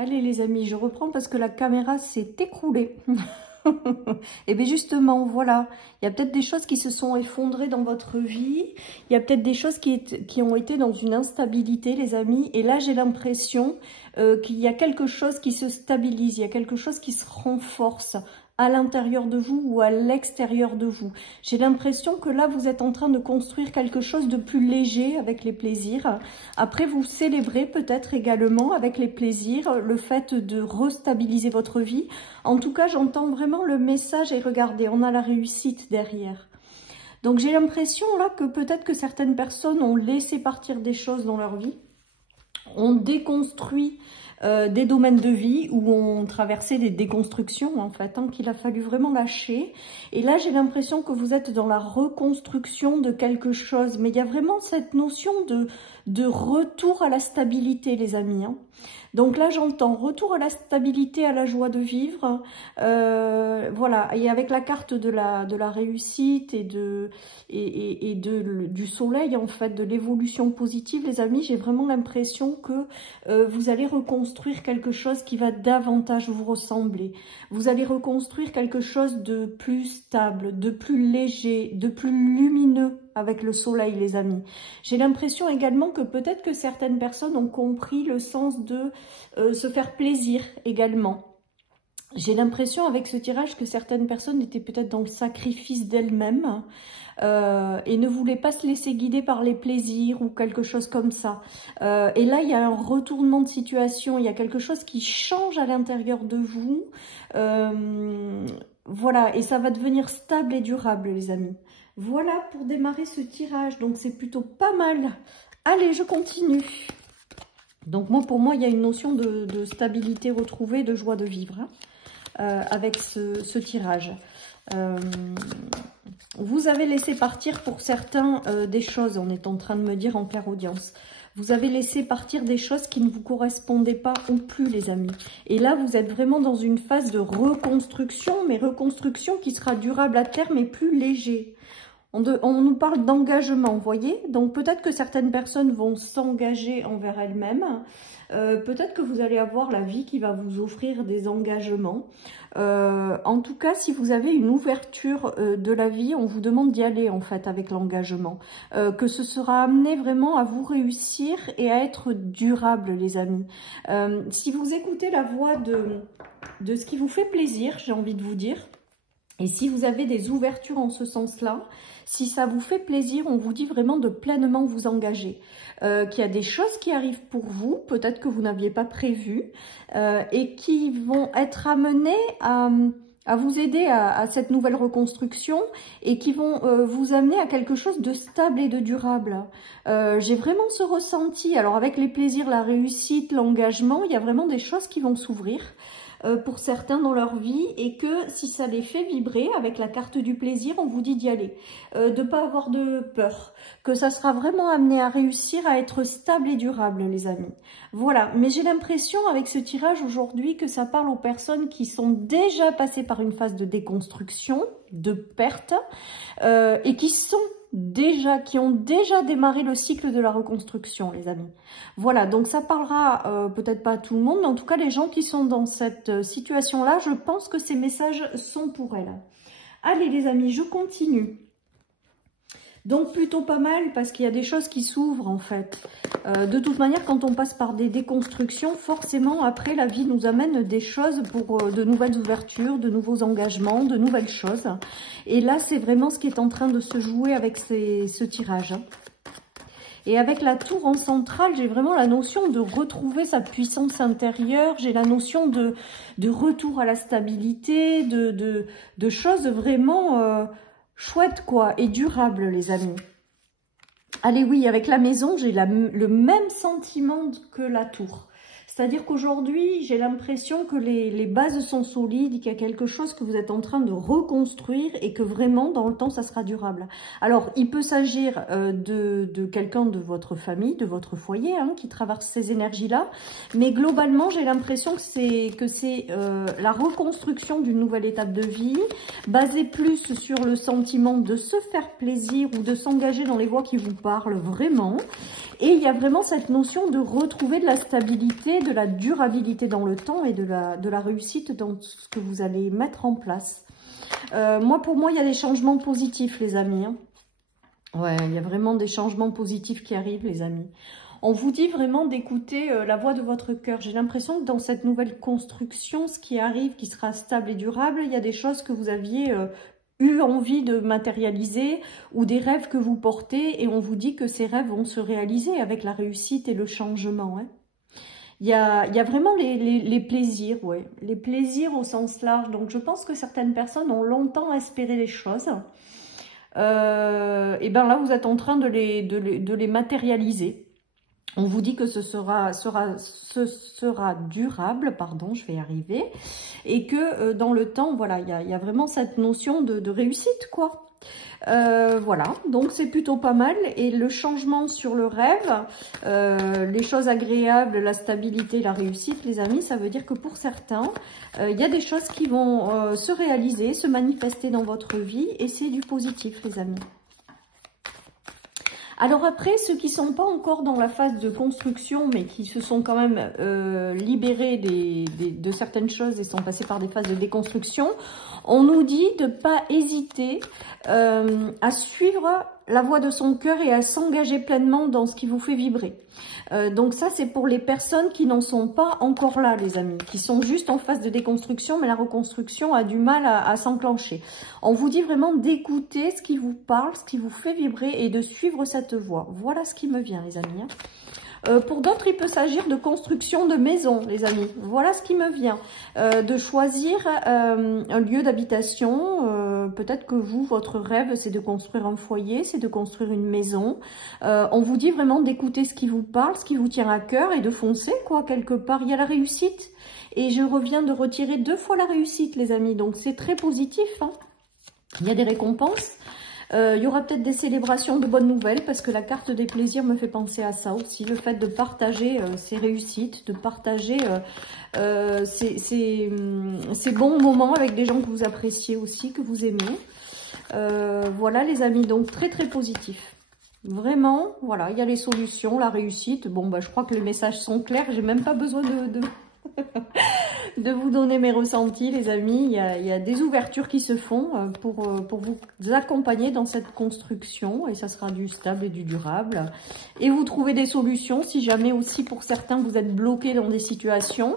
Allez les amis, je reprends parce que la caméra s'est écroulée. Et bien justement, voilà, il y a peut-être des choses qui se sont effondrées dans votre vie. Il y a peut-être des choses qui ont été dans une instabilité, les amis. Et là, j'ai l'impression qu'il y a quelque chose qui se stabilise, il y a quelque chose qui se renforce à l'intérieur de vous ou à l'extérieur de vous. J'ai l'impression que là, vous êtes en train de construire quelque chose de plus léger avec les plaisirs. Après, vous célébrez peut-être également avec les plaisirs le fait de restabiliser votre vie. En tout cas, j'entends vraiment le message et regardez, on a la réussite derrière. Donc, j'ai l'impression là que peut-être que certaines personnes ont laissé partir des choses dans leur vie, ont déconstruit des domaines de vie où on traversait des déconstructions en fait, qu'il a fallu vraiment lâcher. Et là, j'ai l'impression que vous êtes dans la reconstruction de quelque chose. Mais il y a vraiment cette notion de retour à la stabilité, les amis. Donc là, j'entends retour à la stabilité, à la joie de vivre. Voilà, et avec la carte de la réussite et du soleil, en fait, de l'évolution positive, les amis, j'ai vraiment l'impression que vous allez reconstruire quelque chose qui va davantage vous ressembler. Vous allez reconstruire quelque chose de plus stable, de plus léger, de plus lumineux avec le soleil, les amis. J'ai l'impression également que peut-être que certaines personnes ont compris le sens de se faire plaisir également. J'ai l'impression avec ce tirage que certaines personnes étaient peut-être dans le sacrifice d'elles-mêmes et ne voulaient pas se laisser guider par les plaisirs ou quelque chose comme ça. Et là, il y a un retournement de situation, il y a quelque chose qui change à l'intérieur de vous. Voilà, et ça va devenir stable et durable, les amis. Voilà pour démarrer ce tirage, donc c'est plutôt pas mal. Allez, je continue. Donc pour moi, il y a une notion de stabilité retrouvée, de joie de vivre avec ce tirage. Vous avez laissé partir pour certains des choses, on est en train de me dire en clairaudience. Vous avez laissé partir des choses qui ne vous correspondaient pas ou plus, les amis. Et là, vous êtes vraiment dans une phase de reconstruction, mais reconstruction qui sera durable à terme et plus léger. On nous parle d'engagement, vous voyez. Donc peut-être que certaines personnes vont s'engager envers elles-mêmes. Peut-être que vous allez avoir la vie qui va vous offrir des engagements. En tout cas, si vous avez une ouverture de la vie, on vous demande d'y aller en fait avec l'engagement. Que ce sera amené vraiment à vous réussir et à être durable, les amis. Si vous écoutez la voix de ce qui vous fait plaisir, j'ai envie de vous dire, et si vous avez des ouvertures en ce sens-là, si ça vous fait plaisir, on vous dit vraiment de pleinement vous engager. Qu'il y a des choses qui arrivent pour vous, peut-être que vous n'aviez pas prévu, et qui vont être amenées à vous aider à cette nouvelle reconstruction et qui vont vous amener à quelque chose de stable et de durable. J'ai vraiment ce ressenti. Alors avec les plaisirs, la réussite, l'engagement, il y a vraiment des choses qui vont s'ouvrir pour certains dans leur vie et que si ça les fait vibrer avec la carte du plaisir, on vous dit d'y aller, de ne pas avoir de peur, que ça sera vraiment amené à réussir à être stable et durable, les amis. Voilà, mais j'ai l'impression avec ce tirage aujourd'hui que ça parle aux personnes qui sont déjà passées par une phase de déconstruction, de perte et qui ont déjà démarré le cycle de la reconstruction, les amis. Voilà, donc ça parlera peut-être pas à tout le monde, mais en tout cas, les gens qui sont dans cette situation-là, je pense que ces messages sont pour elles. Allez, les amis, je continue. Donc, plutôt pas mal, parce qu'il y a des choses qui s'ouvrent, en fait. De toute manière, quand on passe par des déconstructions, forcément, après, la vie nous amène des choses pour de nouvelles ouvertures, de nouveaux engagements, de nouvelles choses. Et là, c'est vraiment ce qui est en train de se jouer avec ce tirage. Et avec la tour en centrale, j'ai vraiment la notion de retrouver sa puissance intérieure. J'ai la notion de retour à la stabilité, de choses vraiment chouettes, quoi, et durables, les amis. Allez, oui, avec la maison, j'ai le même sentiment que la tour. C'est-à-dire qu'aujourd'hui, j'ai l'impression que les bases sont solides, qu'il y a quelque chose que vous êtes en train de reconstruire et que vraiment, dans le temps, ça sera durable. Alors, il peut s'agir de quelqu'un de votre famille, de votre foyer, qui traverse ces énergies-là. Mais globalement, j'ai l'impression que c'est la reconstruction d'une nouvelle étape de vie, basée plus sur le sentiment de se faire plaisir ou de s'engager dans les voies qui vous parlent vraiment. Et il y a vraiment cette notion de retrouver de la stabilité, de la durabilité dans le temps et de la réussite dans ce que vous allez mettre en place. Pour moi, il y a des changements positifs, les amis. Hein. Ouais, il y a vraiment des changements positifs qui arrivent, les amis. On vous dit vraiment d'écouter la voix de votre cœur. J'ai l'impression que dans cette nouvelle construction, ce qui arrive, qui sera stable et durable, il y a des choses que vous aviez eu envie de matérialiser ou des rêves que vous portez et on vous dit que ces rêves vont se réaliser avec la réussite et le changement. Hein. Il y a vraiment les plaisirs, ouais, les plaisirs au sens large. Donc je pense que certaines personnes ont longtemps espéré les choses. Et bien là, vous êtes en train de les matérialiser. On vous dit que ce sera durable, pardon, je vais y arriver, et que dans le temps, voilà, il y a vraiment cette notion de réussite, quoi. Voilà, donc c'est plutôt pas mal. Et le changement sur le rêve, les choses agréables, la stabilité, la réussite, les amis, ça veut dire que pour certains, il y a des choses qui vont se réaliser, se manifester dans votre vie, et c'est du positif, les amis. Alors après, ceux qui ne sont pas encore dans la phase de construction, mais qui se sont quand même libérés de certaines choses et sont passés par des phases de déconstruction, on nous dit de ne pas hésiter à suivre la voie de son cœur et à s'engager pleinement dans ce qui vous fait vibrer. Donc ça, c'est pour les personnes qui n'en sont pas encore là, les amis, qui sont juste en phase de déconstruction, mais la reconstruction a du mal à s'enclencher. On vous dit vraiment d'écouter ce qui vous parle, ce qui vous fait vibrer et de suivre cette voie. Voilà ce qui me vient, les amis. Pour d'autres, il peut s'agir de construction de maison, les amis. Voilà ce qui me vient. De choisir un lieu d'habitation. Peut-être que vous, votre rêve, c'est de construire un foyer, c'est de construire une maison. On vous dit vraiment d'écouter ce qui vous parle, ce qui vous tient à cœur et de foncer, quoi, quelque part. Il y a la réussite. Et je reviens de retirer 2 fois la réussite, les amis. Donc, c'est très positif. Hein. Il y a des récompenses. Il y aura peut-être des célébrations de bonnes nouvelles parce que la carte des plaisirs me fait penser à ça aussi. Le fait de partager ces réussites, de partager ces bons moments avec des gens que vous appréciez aussi, que vous aimez. Voilà les amis, donc très très positif. Vraiment, voilà, il y a les solutions, la réussite. Bon, bah, je crois que les messages sont clairs, j'ai même pas besoin de vous donner mes ressentis, les amis. Il y a des ouvertures qui se font pour vous accompagner dans cette construction et ça sera du stable et du durable. Et vous trouvez des solutions si jamais aussi pour certains vous êtes bloqués dans des situations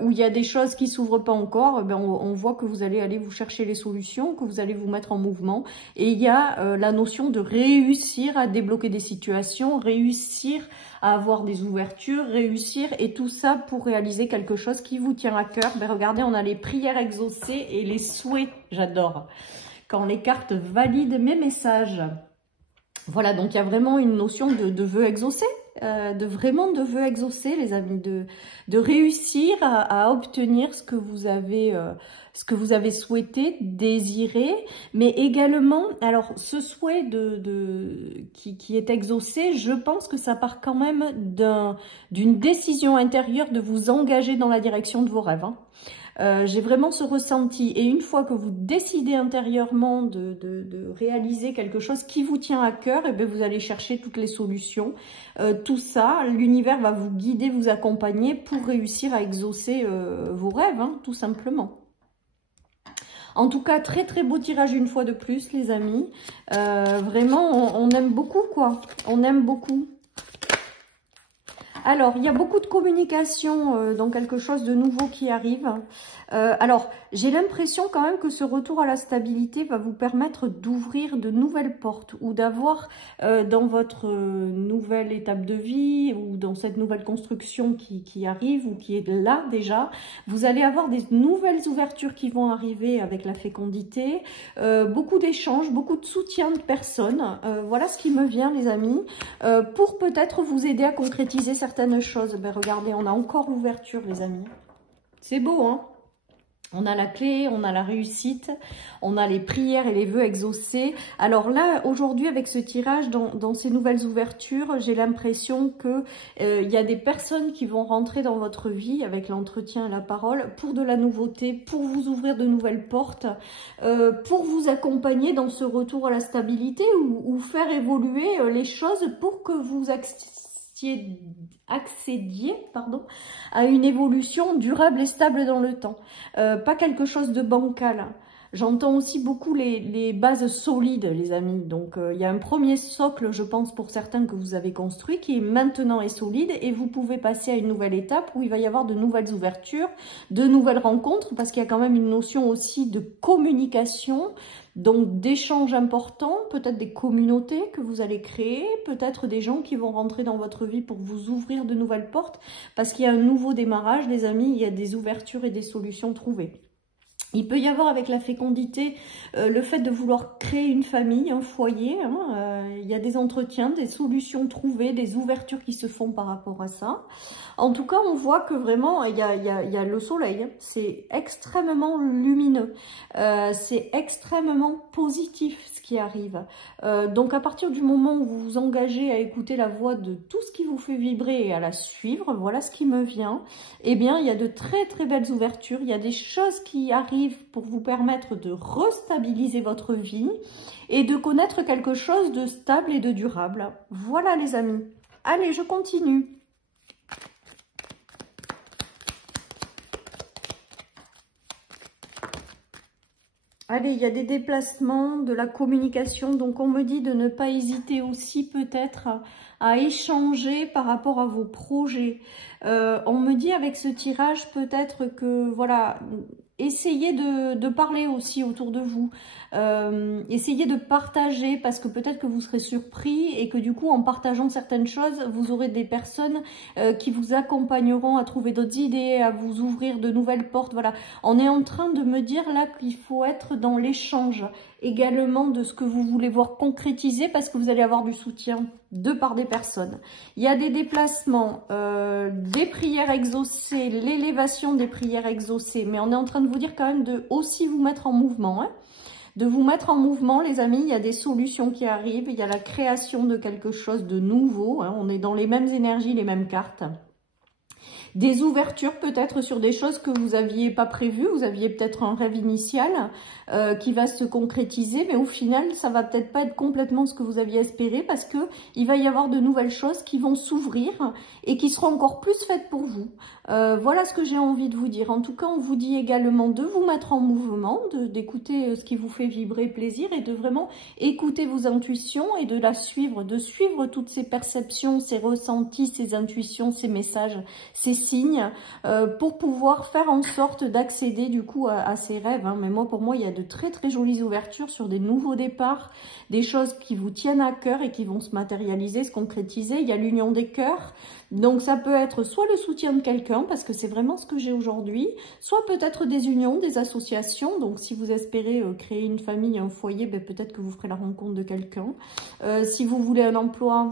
où il y a des choses qui s'ouvrent pas encore. Ben on voit que vous allez aller vous chercher les solutions, que vous allez vous mettre en mouvement. Et il y a la notion de réussir à débloquer des situations, réussir à avoir des ouvertures, réussir, et tout ça pour réaliser quelque chose qui vous tient à cœur. Ben regardez, on a les prières exaucées et les souhaits, j'adore, quand les cartes valident mes messages. Voilà, donc il y a vraiment une notion de vœux exaucés, de vœux exaucés, les amis, de réussir à obtenir ce que vous avez souhaité, désiré, mais également, alors ce souhait qui est exaucé, je pense que ça part quand même d'une décision intérieure de vous engager dans la direction de vos rêves. Hein. J'ai vraiment ce ressenti, et une fois que vous décidez intérieurement de réaliser quelque chose qui vous tient à cœur, et bien vous allez chercher toutes les solutions. Tout ça, l'univers va vous guider, vous accompagner pour réussir à exaucer vos rêves, hein, tout simplement. En tout cas, très très beau tirage une fois de plus, les amis. Vraiment, on aime beaucoup, quoi. On aime beaucoup. Alors, il y a beaucoup de communication dans quelque chose de nouveau qui arrive. Alors, j'ai l'impression quand même que ce retour à la stabilité va vous permettre d'ouvrir de nouvelles portes ou d'avoir dans votre nouvelle étape de vie ou dans cette nouvelle construction qui arrive ou qui est là déjà, vous allez avoir des nouvelles ouvertures qui vont arriver avec la fécondité, beaucoup d'échanges, beaucoup de soutien de personnes. Voilà ce qui me vient, les amis, pour peut-être vous aider à concrétiser certaines choses. Ben, regardez, on a encore l'ouverture, les amis. C'est beau, hein? On a la clé, on a la réussite, on a les prières et les vœux exaucés. Alors là, aujourd'hui, avec ce tirage, dans ces nouvelles ouvertures, j'ai l'impression que il y a des personnes qui vont rentrer dans votre vie avec l'entretien et la parole pour de la nouveauté, pour vous ouvrir de nouvelles portes, pour vous accompagner dans ce retour à la stabilité ou faire évoluer les choses pour que vous accédiez à une évolution durable et stable dans le temps. Pas quelque chose de bancal. J'entends aussi beaucoup les bases solides, les amis. Donc, il y a un premier socle, je pense, pour certains que vous avez construit, qui est maintenant est solide. Et vous pouvez passer à une nouvelle étape où il va y avoir de nouvelles ouvertures, de nouvelles rencontres, parce qu'il y a quand même une notion aussi de communication, donc d'échanges importants, peut-être des communautés que vous allez créer, peut-être des gens qui vont rentrer dans votre vie pour vous ouvrir de nouvelles portes, parce qu'il y a un nouveau démarrage, les amis, il y a des ouvertures et des solutions trouvées. Il peut y avoir avec la fécondité le fait de vouloir créer une famille, un foyer. Il y a des entretiens, des solutions trouvées, des ouvertures qui se font par rapport à ça. En tout cas, on voit que vraiment, il y a le soleil. C'est extrêmement lumineux. C'est extrêmement positif ce qui arrive. Donc, à partir du moment où vous vous engagez à écouter la voix de tout ce qui vous fait vibrer et à la suivre, voilà ce qui me vient, eh bien, il y a de très très belles ouvertures. Il y a des choses qui arrivent pour vous permettre de restabiliser votre vie et de connaître quelque chose de stable et de durable. Voilà les amis. Allez, je continue. Allez, il y a des déplacements, de la communication, donc on me dit de ne pas hésiter aussi peut-être à échanger par rapport à vos projets. On me dit avec ce tirage peut-être que, voilà, essayez de parler aussi autour de vous. Essayez de partager parce que peut-être que vous serez surpris et que du coup, en partageant certaines choses, vous aurez des personnes qui vous accompagneront à trouver d'autres idées, à vous ouvrir de nouvelles portes. Voilà, on est en train de me dire là qu'il faut être dans l'échange également de ce que vous voulez voir concrétiser parce que vous allez avoir du soutien de par des personnes. Il y a des déplacements, des prières exaucées, l'élévation des prières exaucées, mais on est en train de vous dire quand même de aussi vous mettre en mouvement, hein. De vous mettre en mouvement, les amis, il y a des solutions qui arrivent, il y a la création de quelque chose de nouveau, hein. On est dans les mêmes énergies, les mêmes cartes. Des ouvertures peut-être sur des choses que vous n'aviez pas prévues, vous aviez peut-être un rêve initial qui va se concrétiser, mais au final, ça va peut-être pas être complètement ce que vous aviez espéré parce que il va y avoir de nouvelles choses qui vont s'ouvrir et qui seront encore plus faites pour vous. Voilà ce que j'ai envie de vous dire. En tout cas, on vous dit également de vous mettre en mouvement, d'écouter ce qui vous fait vibrer plaisir et de vraiment écouter vos intuitions et de la suivre, de suivre toutes ces perceptions, ces ressentis, ces intuitions, ces messages, ces signes pour pouvoir faire en sorte d'accéder du coup à ces rêves. Hein. Mais moi, pour moi, il y a de très très jolies ouvertures sur des nouveaux départs, des choses qui vous tiennent à cœur et qui vont se matérialiser, se concrétiser. Il y a l'union des cœurs. Donc ça peut être soit le soutien de quelqu'un, parce que c'est vraiment ce que j'ai aujourd'hui, soit peut-être des unions, des associations. Donc si vous espérez créer une famille, un foyer, ben, peut-être que vous ferez la rencontre de quelqu'un. Si vous voulez un emploi,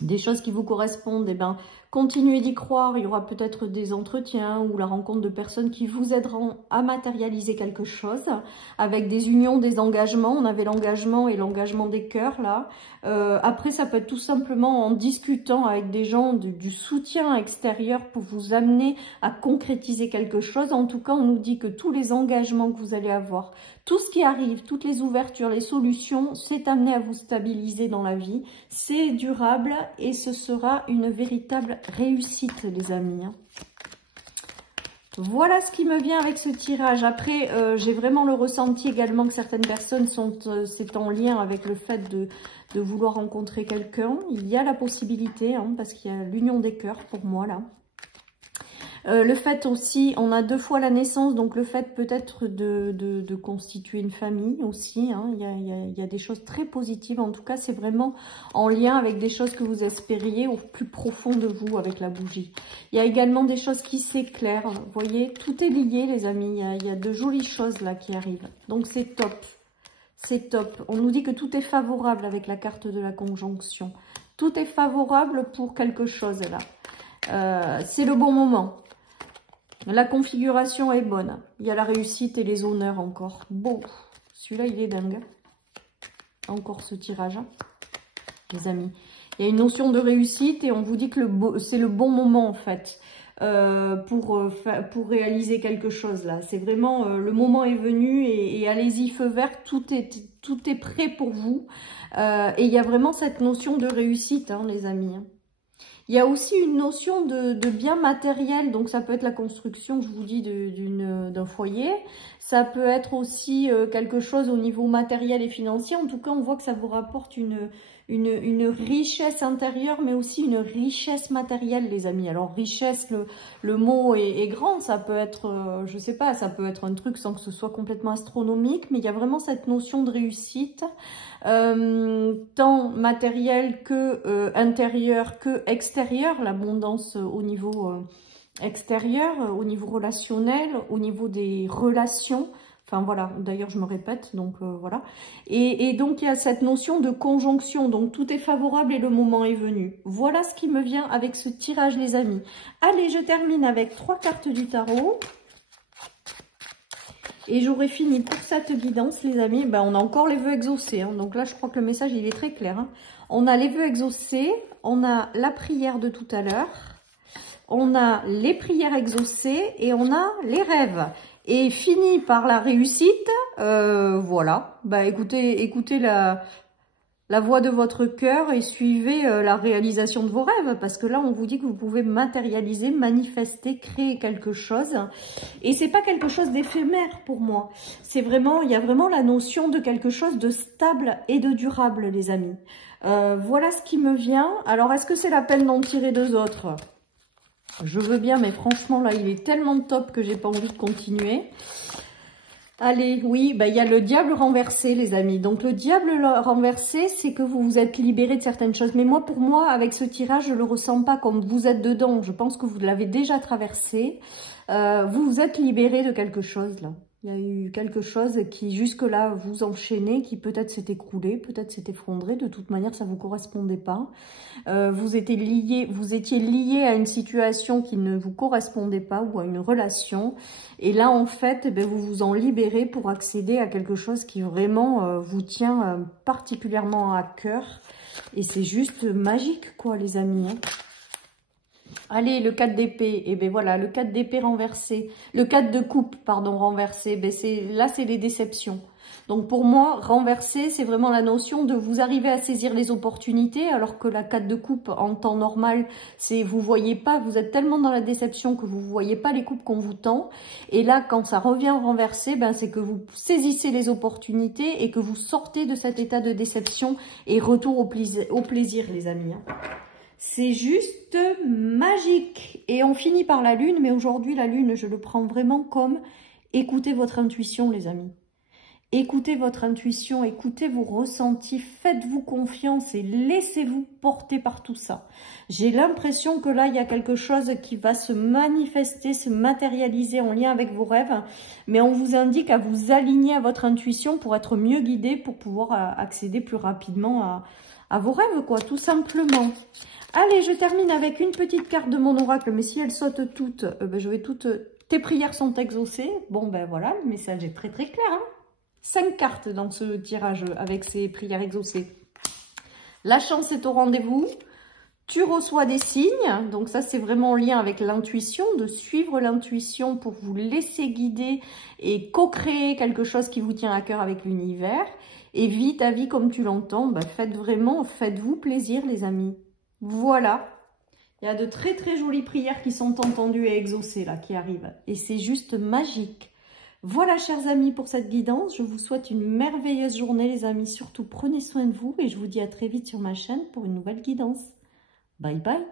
des choses qui vous correspondent, eh ben, continuez d'y croire. Il y aura peut-être des entretiens ou la rencontre de personnes qui vous aideront à matérialiser quelque chose avec des unions, des engagements. On avait l'engagement et l'engagement des cœurs là. Après, ça peut être tout simplement en discutant avec des gens du soutien extérieur pour vous amener à concrétiser quelque chose. En tout cas, on nous dit que tous les engagements que vous allez avoir, tout ce qui arrive, toutes les ouvertures, les solutions, c'est amené à vous stabiliser dans la vie. C'est durable et ce sera une véritable réussite, les amis. Voilà ce qui me vient avec ce tirage. Après, j'ai vraiment le ressenti également que certaines personnes c'est en lien avec le fait de vouloir rencontrer quelqu'un. Il y a la possibilité, hein, parce qu'il y a l'union des cœurs pour moi là. Le fait aussi, on a 2 fois la naissance, donc le fait peut-être de constituer une famille aussi. Hein, il y a des choses très positives. En tout cas, c'est vraiment en lien avec des choses que vous espériez au plus profond de vous avec la bougie. Il y a également des choses qui s'éclairent. Vous voyez, tout est lié, les amis. Il y a de jolies choses là qui arrivent. Donc, c'est top. C'est top. On nous dit que tout est favorable avec la carte de la conjonction. Tout est favorable pour quelque chose là. C'est le bon moment. La configuration est bonne. Il y a la réussite et les honneurs encore. Bon, celui-là, il est dingue. Encore ce tirage, hein, les amis. Il y a une notion de réussite et on vous dit que c'est le bon moment, en fait, pour réaliser quelque chose, là. C'est vraiment, le moment est venu et allez-y, feu vert, tout est prêt pour vous. Et il y a vraiment cette notion de réussite, hein, les amis. Il y a aussi une notion de bien matériel, donc ça peut être la construction, je vous dis, d'un foyer. Ça peut être aussi quelque chose au niveau matériel et financier. En tout cas, on voit que ça vous rapporte une richesse intérieure, mais aussi une richesse matérielle, les amis. Alors, richesse, le mot est grand. Ça peut être, je sais pas, ça peut être un truc sans que ce soit complètement astronomique, mais il y a vraiment cette notion de réussite. Tant matériel que intérieur que extérieur, l'abondance au niveau extérieur, au niveau relationnel, au niveau des relations, enfin voilà, d'ailleurs je me répète, donc voilà. Et donc il y a cette notion de conjonction, donc tout est favorable et le moment est venu. Voilà ce qui me vient avec ce tirage les amis. Allez, je termine avec 3 cartes du tarot. Et j'aurai fini pour cette guidance, les amis. Ben, on a encore les vœux exaucés. Hein. Donc là, je crois que le message, il est très clair. Hein. On a les vœux exaucés. On a la prière de tout à l'heure. On a les prières exaucées. Et on a les rêves. Et fini par la réussite. Voilà. Ben, écoutez la voix de votre cœur et suivez la réalisation de vos rêves. Parce que là, on vous dit que vous pouvez matérialiser, manifester, créer quelque chose. Et c'est pas quelque chose d'éphémère pour moi. C'est vraiment, il y a vraiment la notion de quelque chose de stable et de durable, les amis. Voilà ce qui me vient. Alors, est-ce que c'est la peine d'en tirer 2 autres? Je veux bien, mais franchement, là, il est tellement top que j'ai pas envie de continuer. Allez, oui, bah, il y a le diable renversé, les amis. Donc, le diable renversé, c'est que vous vous êtes libéré de certaines choses. Mais moi, pour moi, avec ce tirage, je le ressens pas comme vous êtes dedans. Je pense que vous l'avez déjà traversé. Vous vous êtes libéré de quelque chose, là. Il y a eu quelque chose qui, jusque-là, vous enchaînait, qui peut-être s'est écroulé, peut-être s'est effondré. De toute manière, ça ne vous correspondait pas. Vous étiez lié à une situation qui ne vous correspondait pas ou à une relation. Et là, en fait, eh bien, vous vous en libérez pour accéder à quelque chose qui vraiment vous tient particulièrement à cœur. Et c'est juste magique, quoi, les amis, hein. Allez, le 4 d'épée, et bien voilà, le 4 d'épée renversé, le 4 de coupe, pardon, renversé, ben là c'est les déceptions. Donc pour moi, renversé, c'est vraiment la notion de vous arriver à saisir les opportunités, alors que la 4 de coupe, en temps normal, c'est vous voyez pas, vous êtes tellement dans la déception que vous voyez pas les coupes qu'on vous tend. Et là, quand ça revient renversé, ben c'est que vous saisissez les opportunités et que vous sortez de cet état de déception et retour au plaisir, les amis, hein. C'est juste magique. Et on finit par la lune, mais aujourd'hui, la lune, je le prends vraiment comme écoutez votre intuition, les amis. Écoutez votre intuition, écoutez vos ressentis, faites-vous confiance et laissez-vous porter par tout ça. J'ai l'impression que là, il y a quelque chose qui va se manifester, se matérialiser en lien avec vos rêves, mais on vous indique à vous aligner à votre intuition pour être mieux guidé, pour pouvoir accéder plus rapidement à vos rêves, quoi, tout simplement. Allez, je termine avec une petite carte de mon oracle, mais si elles sautent toutes, ben, je vais toutes... Tes prières sont exaucées. Bon, ben voilà, le message est très très clair, hein. 5 cartes dans ce tirage avec ces prières exaucées. La chance est au rendez-vous. Tu reçois des signes. Donc ça, c'est vraiment en lien avec l'intuition, de suivre l'intuition pour vous laisser guider et co-créer quelque chose qui vous tient à cœur avec l'univers. Et vis ta vie comme tu l'entends. Ben, faites-vous plaisir, les amis. Voilà. Il y a de très très jolies prières qui sont entendues et exaucées là, qui arrivent. Et c'est juste magique. Voilà, chers amis, pour cette guidance. Je vous souhaite une merveilleuse journée, les amis. Surtout, prenez soin de vous et je vous dis à très vite sur ma chaîne pour une nouvelle guidance. Bye bye.